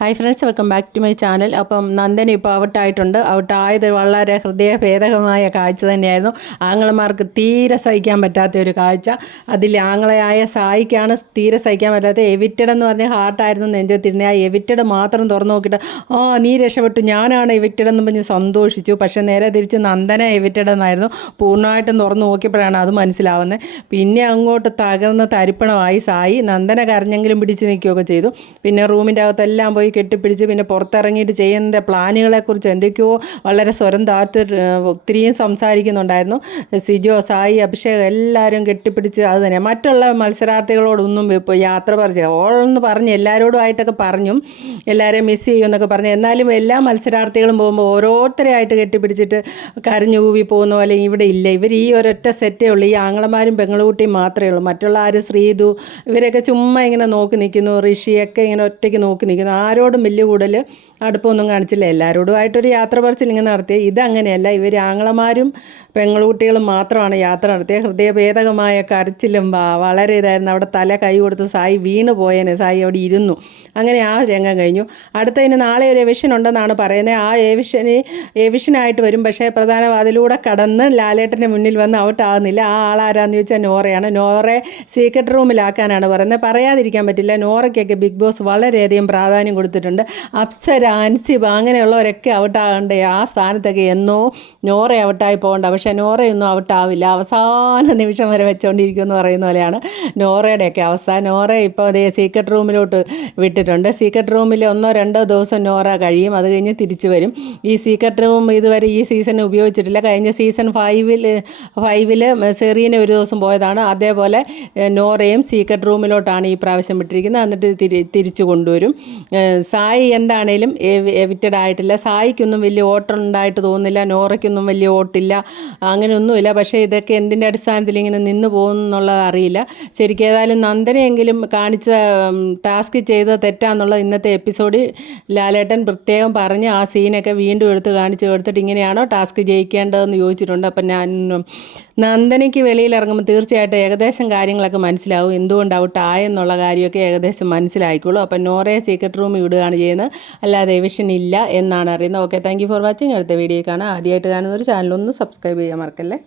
Hi friends welcome back to my channel അപ്പം നന്ദന ഇപ്പോൾ ഔട്ടായിട്ടുണ്ട്. ഔട്ടായത് വളരെ ഹൃദയഭേദകമായ കാഴ്ച തന്നെയായിരുന്നു. ആങ്ങളമാർക്ക് തീരെ സഹിക്കാൻ പറ്റാത്ത ഒരു കാഴ്ച. അതിൽ ആങ്ങളയായ സായിക്കാണ് തീരെ സഹിക്കാൻ പറ്റാത്ത എവിറ്റഡ് എന്ന് പറഞ്ഞ ഹാർട്ടായിരുന്നു നെഞ്ചത്തിരുന്നത് ആ എവിറ്റഡ് മാത്രം തുറന്നു നോക്കിയിട്ട് ആ നീ രക്ഷപ്പെട്ടു. ഞാനാണ് എവിറ്റഡ് എന്ന് പറഞ്ഞ് സന്തോഷിച്ചു. പക്ഷേ നേരെ തിരിച്ച് നന്ദന എവിറ്റഡ് എന്നായിരുന്നു. പൂർണമായിട്ടും തുറന്നു നോക്കിയപ്പോഴാണ് അത് മനസ്സിലാവുന്നത് പിന്നെ അങ്ങോട്ട് തകർന്ന് തരിപ്പണമായി സായി. നന്ദന കരഞ്ഞെങ്കിലും പിടിച്ച് നിൽക്കുകയൊക്കെ ചെയ്തു. പിന്നെ റൂമിന്റെ അകത്തെല്ലാം പോയി കെട്ടിപ്പിടിച്ച് പിന്നെ പുറത്തിറങ്ങിയിട്ട് ചെയ്യുന്ന പ്ലാനുകളെക്കുറിച്ച് എന്തൊക്കെയോ വളരെ സ്വരം താഴ്ത്ത് ഒത്തിരിയും സംസാരിക്കുന്നുണ്ടായിരുന്നു. സിജോ സായി അഭിഷേക് എല്ലാവരും കെട്ടിപ്പിടിച്ച് അത് തന്നെ. മറ്റുള്ള മത്സരാർത്ഥികളോടൊന്നും ഇപ്പോൾ യാത്ര പറഞ്ഞു ഓളെന്ന് പറഞ്ഞ് എല്ലാവരോടുമായിട്ടൊക്കെ പറഞ്ഞു എല്ലാവരെയും മിസ് ചെയ്യുമെന്നൊക്കെ പറഞ്ഞു. എന്നാലും എല്ലാ മത്സരാർത്ഥികളും പോകുമ്പോൾ ഓരോരുത്തരെയായിട്ട് കെട്ടിപ്പിടിച്ചിട്ട് കരഞ്ഞു കൂവി പോകുന്ന പോലെ ഇവിടെ ഇല്ല. ഇവർ ഈ ഒരൊറ്റ സെറ്റേ ഉള്ളൂ. ഈ ആങ്ങളമാരും പെങ്ങളുകുട്ടിയും മാത്രമേ ഉള്ളൂ. മറ്റുള്ള ആര് ശ്രീതു ഇവരൊക്കെ ചുമ്മാ ഇങ്ങനെ നോക്കി നിൽക്കുന്നു ഋഷിയൊക്കെ ഇങ്ങനെ ഒറ്റയ്ക്ക് നോക്കി നിൽക്കുന്നു ആരോടും വലിയ കൂടുതൽ അടുപ്പമൊന്നും കാണിച്ചില്ല. എല്ലാവരോടുമായിട്ടൊരു യാത്ര പറച്ചിൽ ഇങ്ങനെ നടത്തിയ ഇതങ്ങനെയല്ല. ഇവർ ആങ്ങളമാരും പെങ്ങളുകുട്ടികളും മാത്രമാണ് യാത്ര നടത്തിയത് ഹൃദയഭേദകമായ കരച്ചിലും വളരെ ഇതായിരുന്നു. അവിടെ തല കൈ കൊടുത്ത് സായി വീണ് പോയേനെ. സായി അവിടെ ഇരുന്നു. അങ്ങനെ ആ രംഗം കഴിഞ്ഞു. അടുത്തതിന് നാളെ ഒരു എവിഷൻ ഉണ്ടെന്നാണ് പറയുന്നത്. ആ എവിഷന് എവിഷനായിട്ട് വരും. പക്ഷേ പ്രധാന വാതിലൂടെ കടന്ന് ലാലേട്ടന്റെ മുന്നിൽ വന്ന് ഔട്ടാവുന്നില്ല ആ ആളാരാന്ന് ചോദിച്ചാൽ നോറയാണ്. നോറെ സീക്രട്ട് റൂമിലാക്കാനാണ് പറയുന്നത്. പറയാതിരിക്കാൻ പറ്റില്ല. നോറയ്ക്കൊക്കെ ബിഗ് ബോസ് വളരെയധികം പ്രാധാന്യം കൊടുത്തിട്ടുണ്ട്. അപ്സര അൻസിബ അങ്ങനെയുള്ളവരൊക്കെ ഔട്ടാകണ്ടേ. ആ സ്ഥാനത്തൊക്കെ എന്നോ നോറ ഔട്ടായി പോകണ്ട. പക്ഷേ നോറയൊന്നും ഔട്ടാവില്ല. അവസാന നിമിഷം വരെ വെച്ചുകൊണ്ടിരിക്കുമെന്ന് പറയുന്ന പോലെയാണ് നോറയുടെയൊക്കെ അവസ്ഥ. നോറ ഇപ്പോൾ അതേ സീക്രട്ട് റൂമിലോട്ട് വിട്ടിട്ടുണ്ട്. സീക്രട്ട് റൂമിൽ ഒന്നോ രണ്ടോ ദിവസം നോറ കഴിയും. അത് കഴിഞ്ഞ് തിരിച്ചു വരും. ഈ സീക്രട്ട് റൂം ഇതുവരെ ഈ സീസൺ ഉപയോഗിച്ചിട്ടില്ല. കഴിഞ്ഞ സീസൺ ഫൈവിൽ ഫൈവിൽ സെറീന ഒരു ദിവസം പോയതാണ്. അതേപോലെ നോറയും സീക്രട്ട് റൂമിലോട്ടാണ് ഈ പ്രാവശ്യം വിട്ടിരിക്കുന്നത്. എന്നിട്ട് തിരി തിരിച്ചു കൊണ്ടുവരും. സായി എന്താണേലും എവിറ്റഡ് ആയിട്ടില്ല. സായിക്കൊന്നും വലിയ ഓട്ടുണ്ടായിട്ട് തോന്നുന്നില്ല. നോറയ്ക്കൊന്നും വലിയ ഓട്ടില്ല അങ്ങനെയൊന്നുമില്ല. പക്ഷേ ഇതൊക്കെ എന്തിന്റെ അടിസ്ഥാനത്തിൽ ഇങ്ങനെ നിന്ന് പോകുന്നുള്ളത് അറിയില്ല. ശരിക്കും ഏതായാലും നന്ദനെയെങ്കിലും കാണിച്ച ടാസ്ക് ചെയ്ത തെറ്റാന്നുള്ളത് ഇന്നത്തെ എപ്പിസോഡിൽ ലാലേട്ടൻ പ്രത്യേകം പറഞ്ഞ് ആ സീനൊക്കെ വീണ്ടും എടുത്ത് കാണിച്ച് കൊടുത്തിട്ട് ഇങ്ങനെയാണോ ടാസ്ക് ജയിക്കേണ്ടതെന്ന് ചോദിച്ചിട്ടുണ്ട്. അപ്പം ഞാൻ നന്ദനയ്ക്ക് വെളിയിലിറങ്ങുമ്പോൾ തീർച്ചയായിട്ടും ഏകദേശം കാര്യങ്ങളൊക്കെ മനസ്സിലാവും. എന്തുകൊണ്ട് ഔട്ടായെന്നുള്ള കാര്യമൊക്കെ ഏകദേശം മനസ്സിലായിക്കോളൂ. അപ്പം നോറയെ സീക്രട്ട് റൂമിൽ വിടുകയാണ് ചെയ്യുന്നത്. അല്ലാതെ എവിഷൻ ഇല്ല എന്നാണ് അറിയുന്നത്. ഓക്കെ താങ്ക് ഫോർ വാച്ചിങ് അടുത്ത വീഡിയോ കാണാം. ആദ്യമായിട്ട് കാണുന്ന ഒരു ചാനലൊന്ന് സബ്സ്ക്രൈബ് ചെയ്യാൻ മറക്കല്ലേ?